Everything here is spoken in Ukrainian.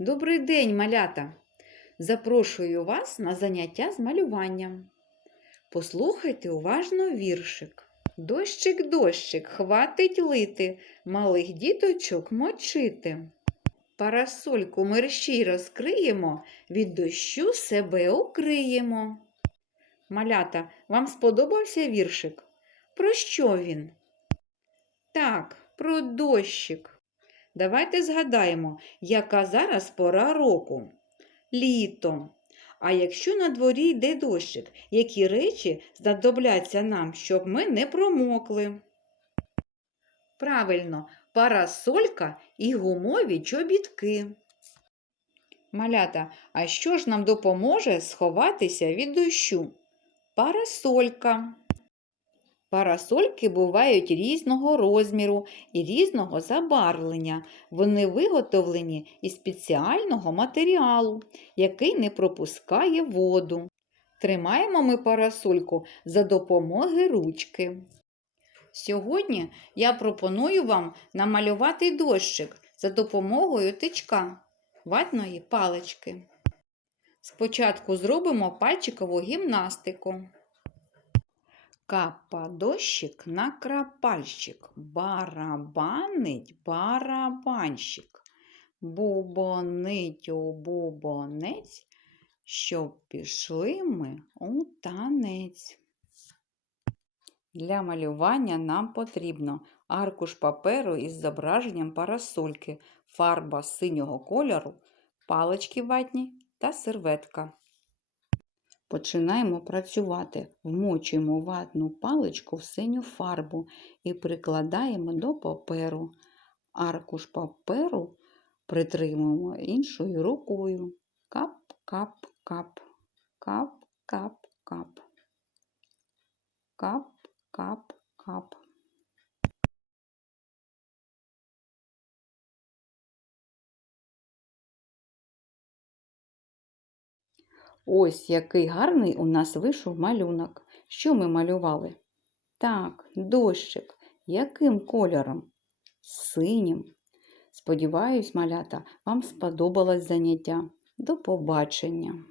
Добрий день, малята! Запрошую вас на заняття з малюванням. Послухайте уважно віршик. Дощик, дощик, хватить лити, малих діточок мочити. Парасольку мерщій розкриємо, від дощу себе укриємо. Малята, вам сподобався віршик? Про що він? Так, про дощик. Давайте згадаємо, яка зараз пора року. Літо. А якщо на дворі йде дощик, які речі знадобляться нам, щоб ми не промокли? Правильно, парасолька і гумові чобітки. Малята, а що ж нам допоможе сховатися від дощу? Парасолька. Парасольки бувають різного розміру і різного забарвлення. Вони виготовлені із спеціального матеріалу, який не пропускає воду. Тримаємо ми парасольку за допомоги ручки. Сьогодні я пропоную вам намалювати дощик за допомогою тичка ватної палички. Спочатку зробимо пальчикову гімнастику. Капа дощик на крапальщик, барабанить барабанщик, бубонить у бубонець, щоб пішли ми у танець. Для малювання нам потрібно аркуш паперу із зображенням парасольки, фарба синього кольору, палички ватні та серветка. Починаємо працювати. Вмочуємо ватну паличку в синю фарбу і прикладаємо до паперу. Аркуш паперу притримуємо іншою рукою. Кап, кап, кап, Ось який гарний у нас вийшов малюнок. Що ми малювали? Так, дощик. Яким кольором? Синім. Сподіваюсь, малята, вам сподобалось заняття. До побачення!